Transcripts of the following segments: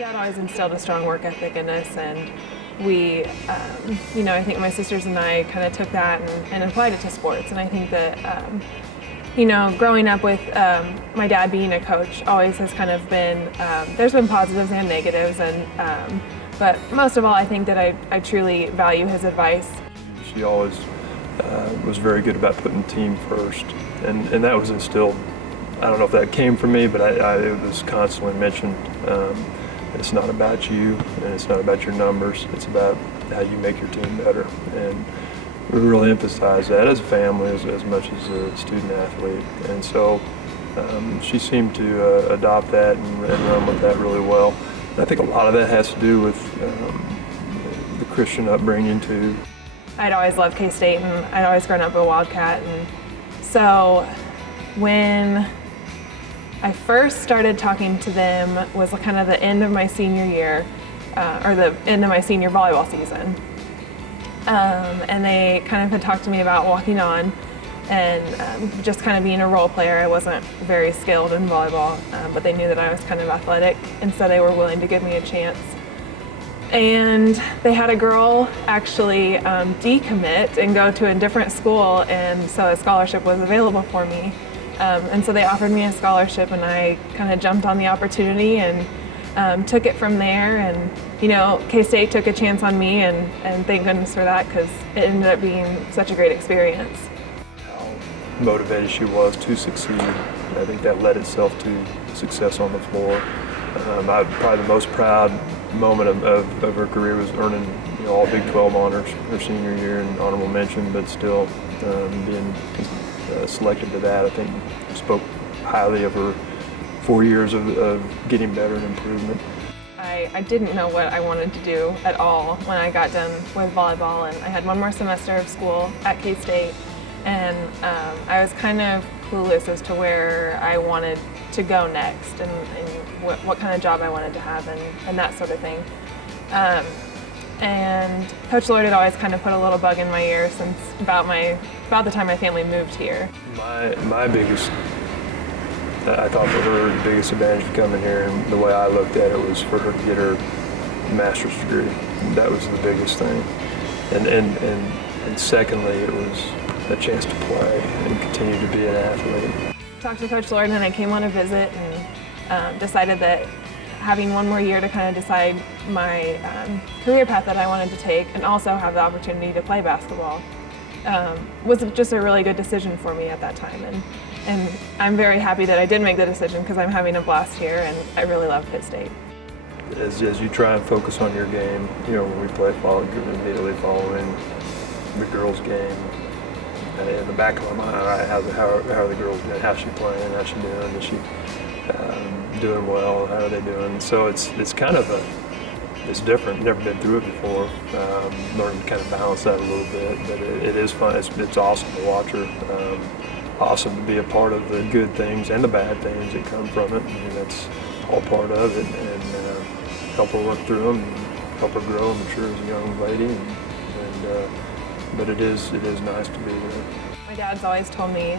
Dad always instilled a strong work ethic in us, and we, I think my sisters and I kind of took that and applied it to sports. And I think that, growing up with my dad being a coach always has kind of been, there's been positives and negatives, but most of all, I think that I truly value his advice. She always was very good about putting team first, and that was instilled. I don't know if that came from me, but it was constantly mentioned. It's not about you, and it's not about your numbers. It's about how you make your team better, and we really emphasize that as a family as much as a student athlete. And so she seemed to adopt that and run with that really well. And I think a lot of that has to do with the Christian upbringing too. I'd always loved K-State, and I'd always grown up a Wildcat, and so when I first started talking to them was kind of the end of my senior year, or the end of my senior volleyball season. And they kind of had talked to me about walking on and just kind of being a role player. I wasn't very skilled in volleyball, but they knew that I was kind of athletic, and so they were willing to give me a chance. And they had a girl actually decommit and go to a different school, and so a scholarship was available for me. And so they offered me a scholarship, and I kind of jumped on the opportunity and took it from there. And K-State took a chance on me, and thank goodness for that, because it ended up being such a great experience. How motivated she was to succeed. I think that led itself to success on the floor. Probably the most proud moment of her career was earning all Big 12 honors her senior year and honorable mention, but still being selected to that, I think spoke highly of her 4 years of getting better and improvement. I didn't know what I wanted to do at all when I got done with volleyball, and I had one more semester of school at K-State, and I was kind of clueless as to where I wanted to go next and what kind of job I wanted to have and that sort of thing. And Coach Lord had always kind of put a little bug in my ear since about the time my family moved here. My biggest, I thought for her, the biggest advantage of coming here, and the way I looked at it, was for her to get her master's degree. That was the biggest thing. And secondly, it was a chance to play and continue to be an athlete. Talked to Coach Lord, and then I came on a visit and decided that having one more year to kind of decide my career path that I wanted to take, and also have the opportunity to play basketball, was just a really good decision for me at that time. And I'm very happy that I did make the decision, because I'm having a blast here, and I really love Pitt State. As you try and focus on your game, when we play immediately following the girls' game, in the back of my mind, how are the girls doing? How's she playing? How's she doing? Is she doing well? How are they doing? So it's kind of it's different. Never been through it before. Learning to kind of balance that a little bit, but it is fun. It's awesome to watch her. Awesome to be a part of the good things and the bad things that come from it. And that's all part of it, and help her work through them, and help her grow and mature as a young lady. But it is nice to be here. My dad's always told me,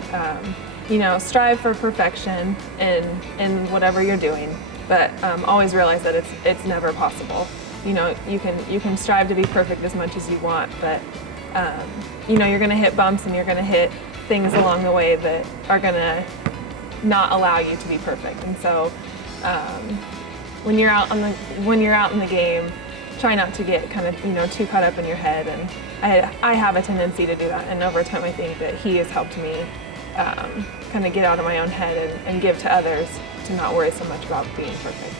strive for perfection in whatever you're doing, but always realize that it's never possible. You can strive to be perfect as much as you want, but you're going to hit bumps, and you're going to hit things along the way that are going to not allow you to be perfect. And so when you're out in the game, try not to get kind of too caught up in your head. And I have a tendency to do that, and over time I think that he has helped me kind of get out of my own head and give to others to not worry so much about being perfect.